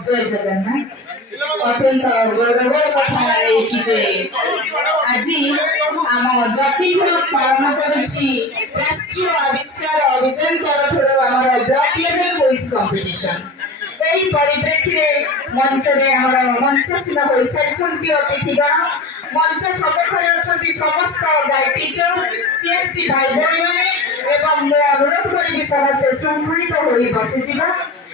जय जगन्नाथ अत्यंत गौरव कथा कि आज आम जटनी ब्लॉक पालन करुच्ची राष्ट्रीय आविष्कार अभियान तरफ ब्लॉक लेवल क्विज कंपटीशन यही परिप्रेक्षी मंच में मंचसीन हो सारी अतिथिगण मंच सम्मुखें अच्छा समस्त गाइड टीचर सीएससी भाई भाई मैंने अनुरोध करी समस्ते श्रृंखलित हो बसीजा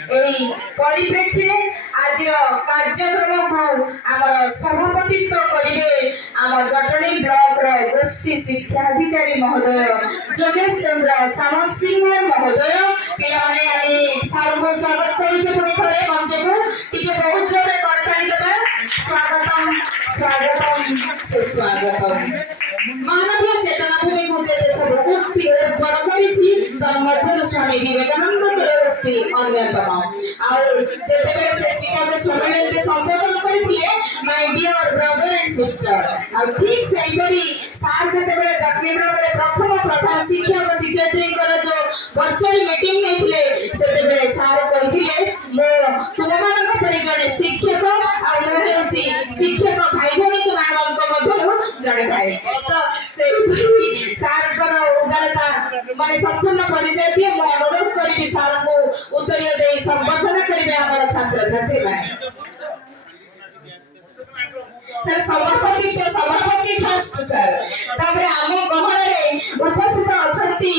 यही परिप्रेक्षी आज कार्यक्रम को आम सभापतित्व करेंगे आम जटनी ब्लॉक गोष्ठी शिक्षाधिकारी महोदय जोगेश चंद्र सामंत सिंह महोदय पे सार को स्वागत करुचे पुणी थे मंच को टी बहुत जोर करताली देवा स्वागतम स्वागतम सुस्वागतम मानवीय चेतना भूमि को जेते सब उक्ति उर्वर करिछि तन्मध्यरु स्वामी विवेकानंद उक्ति अन्यतम और जेते बेले से चिकागो सम्मेलन में संबोधन करथिले my dear brother and sister और ठीक सेही करी सार जेते बेले जटनी ब्लॉक रे प्रथम शिक्षक शिक्षयित्री जो वर्चुअल मीटिंग नेथिले सेते बेले सार कहिथिले मो तुमମାନଙ୍କ परि जने शिक्षक और मो हेउछि शिक्षक भाई भौणी के ମାନଙ୍କ मध्यरु जने भाई तो से सार को उदारता माने संपूर्ण परिचय दिए मो अनुरोध करी सार को उत्तर दे संबोधन करिवे हमर छात्र छात्री माने सर सभापति फर्स्ट सर तापर आम गहन रे उपस्थित अछंती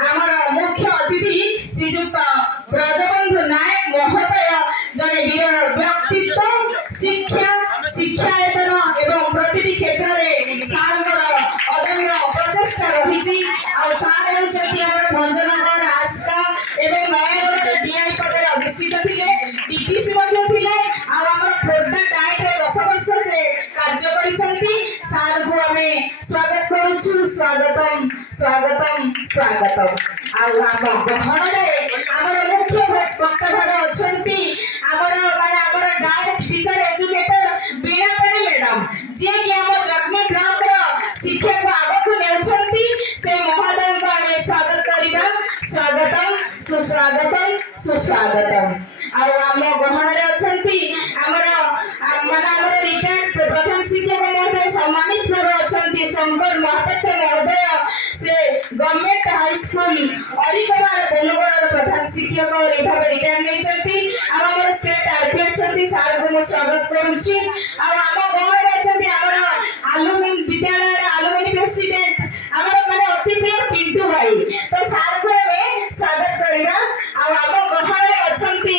हमर मुख्य अतिथि श्रीयुक्त ब्रजबंधु नायक महोदय जने वीर व्यक्तित्व शिक्षायतन एवं प्रतिटी क्षेत्र रे सार अदम्य प्रचेष्टा रही सार होती भंजनगर आस्का एवं नयागढ़ डीआई पदे अधिष्ठित थे डीपीसी खोर्धा डाइट 10 वर्ष से कार्य करिसंती सार को हमें स्वागत करूछु स्वागतम स्वागतम स्वागतम आम गहन रे मुख्य वक्ता भाग अछंती डाइट टीचर एजुकेटर बीणापाणी मैडम जे कि हम जटनी ब्लॉक शिक्षा को आगे को नेउछंती से महोदय को हमें स्वागत करिबा स्वागतम सुस्वागतम सुस्वागतम आ हम गहन रे अछंती रिटायर्ड प्रधान शिक्षक महोदय सम्मानित भाव अछंती शंकर महापात्र महोदय से गवर्नमेंट हाई स्कूल अरिकमार बोलगढ़ प्रधान शिक्षक भाव रिटायर नहीं आम स्टेट आरपी अछंती सार को स्वागत करुच्ची आम गहन अछंती आलुमिन विद्यालय आलुमिन प्रेसिडेंट माने अति प्रिय पिंटू भाई तो सार को स्वागत करबा आम गहन अछंती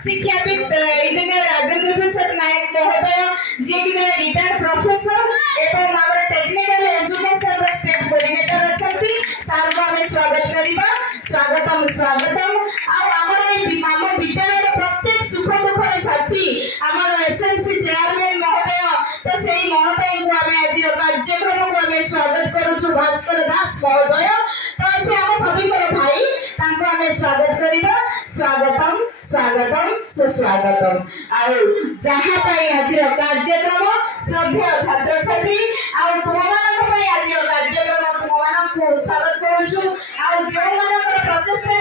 शिक्षाविद इंजीनियर राजेंद्र प्रसाद नायक महोदय जे कि रिटायर्ड प्रोफेसर एवं टेक्निकल एजुकेशन स्टेट कोऑर्डिनेटर अछंती सार को हमें स्वागत करबा स्वागतम स्वागतम आम विद्यालय प्रत्येक सुख दुख साथी आम एसएमसी चेयरमैन महोदय तो सही महोदय को हमें आज कार्यक्रम को हमें स्वागत करूछु भास्कर दास महोदय तो से हम सभी भाई आमे स्वागत करिबा स्वागतम स्वागतम सुस्वागतम आउ जहा पई आज कार्यक्रम सभ्य छात्र छात्री आउ तुमମାନଙ୍କ पई आज कार्यक्रम तुमମାନଙ୍କୁ स्वागत करूछु आउ जो मानकर प्रचेष्टा